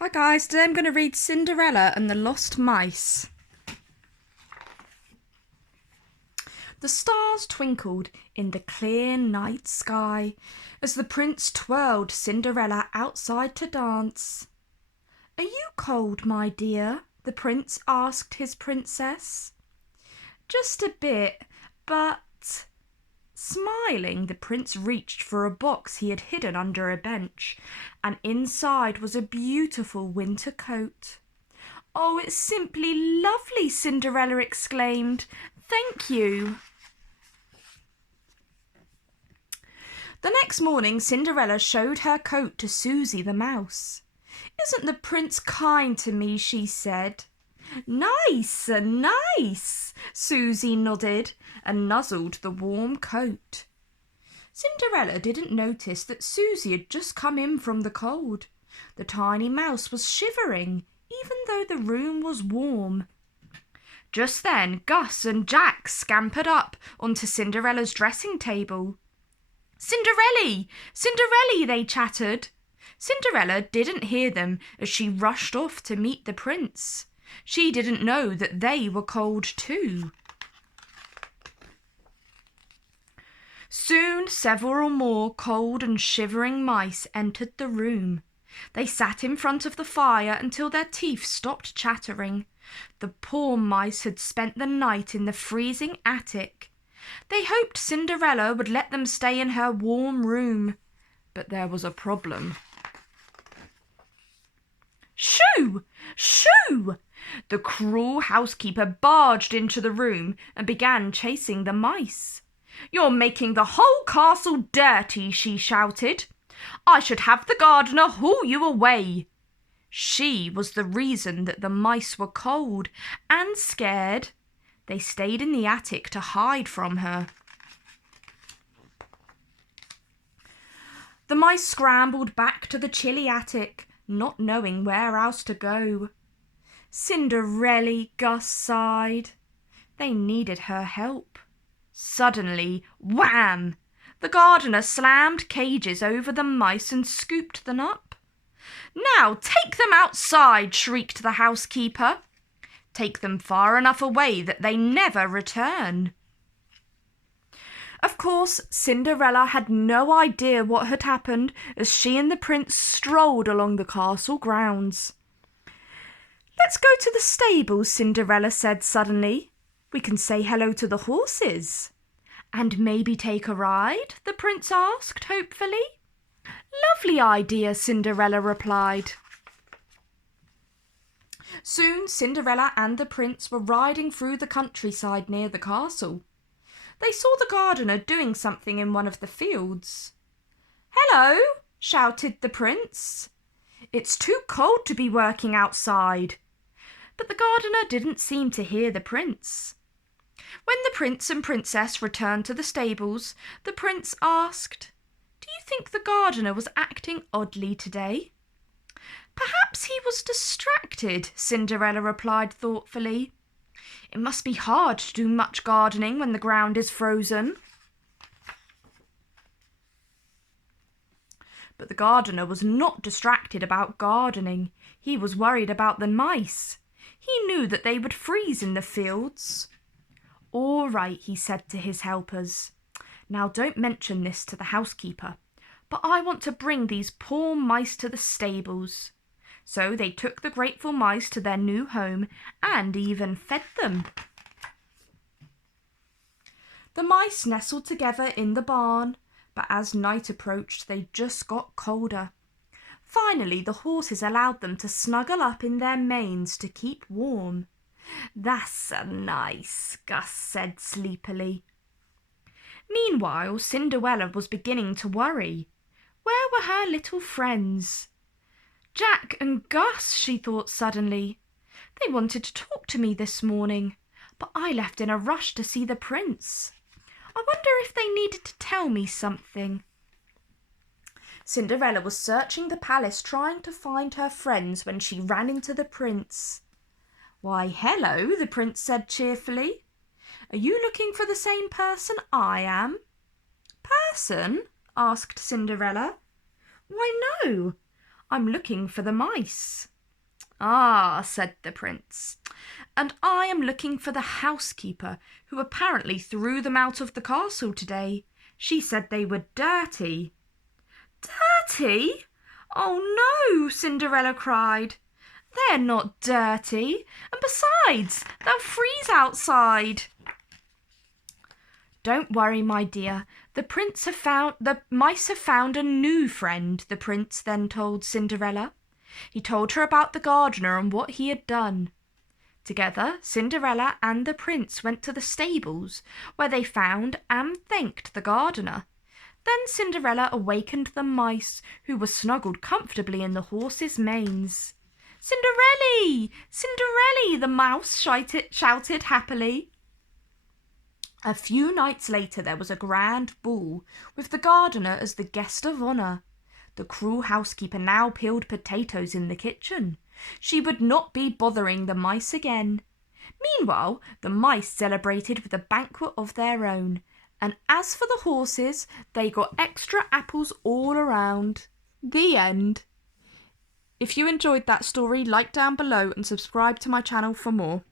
Hi guys, today I'm going to read Cinderella and the Lost Mice. The stars twinkled in the clear night sky as the prince twirled Cinderella outside to dance. "Are you cold, my dear?" the prince asked his princess. "Just a bit, but—" Smiling, the prince reached for a box he had hidden under a bench, and inside was a beautiful winter coat. "Oh, it's simply lovely!" Cinderella exclaimed. "Thank you." The next morning, Cinderella showed her coat to Susie the mouse. "Isn't the prince kind to me?" she said. "Nice, nice!" Susie nodded and nuzzled the warm coat. Cinderella didn't notice that Susie had just come in from the cold. The tiny mouse was shivering, even though the room was warm. Just then, Gus and Jack scampered up onto Cinderella's dressing table. "Cinderella! Cinderella!" they chattered. Cinderella didn't hear them as she rushed off to meet the prince. She didn't know that they were cold too. Soon several more cold and shivering mice entered the room. They sat in front of the fire until their teeth stopped chattering. The poor mice had spent the night in the freezing attic. They hoped Cinderella would let them stay in her warm room. But there was a problem. "Shoo! Shoo!" The cruel housekeeper barged into the room and began chasing the mice. "You're making the whole castle dirty," she shouted. "I should have the gardener haul you away." She was the reason that the mice were cold and scared. They stayed in the attic to hide from her. The mice scrambled back to the chilly attic, not knowing where else to go. Cinderella, Gus sighed. They needed her help. Suddenly, wham! The gardener slammed cages over the mice and scooped them up. "Now take them outside!" shrieked the housekeeper. "Take them far enough away that they never return." Of course, Cinderella had no idea what had happened as she and the prince strolled along the castle grounds. "Let's go to the stables," Cinderella said suddenly. "We can say hello to the horses." "And maybe take a ride?" the prince asked hopefully. "Lovely idea," Cinderella replied. Soon Cinderella and the prince were riding through the countryside near the castle. They saw the gardener doing something in one of the fields. "Hello!" shouted the prince. "It's too cold to be working outside." But the gardener didn't seem to hear the prince. When the prince and princess returned to the stables, the prince asked, "Do you think the gardener was acting oddly today?" "Perhaps he was distracted," Cinderella replied thoughtfully. "It must be hard to do much gardening when the ground is frozen." But the gardener was not distracted about gardening. He was worried about the mice. He knew that they would freeze in the fields. "All right," he said to his helpers. "Now don't mention this to the housekeeper, but I want to bring these poor mice to the stables." So they took the grateful mice to their new home and even fed them. The mice nestled together in the barn, but as night approached, they just got colder. Finally, the horses allowed them to snuggle up in their manes to keep warm. "That's nice," Gus said sleepily. Meanwhile, Cinderella was beginning to worry. Where were her little friends? "Jack and Gus," she thought suddenly. "They wanted to talk to me this morning, but I left in a rush to see the prince. I wonder if they needed to tell me something." Cinderella was searching the palace trying to find her friends when she ran into the prince. "Why, hello," the prince said cheerfully. "Are you looking for the same person I am?" "Person?" asked Cinderella. "Why, no. I'm looking for the mice." "Ah," said the prince, "and I am looking for the housekeeper, who apparently threw them out of the castle today. She said they were dirty." "Dirty? Oh no," Cinderella cried. "They're not dirty, and besides, they'll freeze outside." "Don't worry, my dear. The mice have found a new friend," the prince then told Cinderella. He told her about the gardener and what he had done. Together, Cinderella and the prince went to the stables, where they found and thanked the gardener. Then Cinderella awakened the mice, who were snuggled comfortably in the horses' manes. "Cinderelli! Cinderelli!" the mouse shouted happily. A few nights later there was a grand ball, with the gardener as the guest of honour. The cruel housekeeper now peeled potatoes in the kitchen. She would not be bothering the mice again. Meanwhile, the mice celebrated with a banquet of their own, and as for the horses, they got extra apples all around. The end. If you enjoyed that story, like down below and subscribe to my channel for more.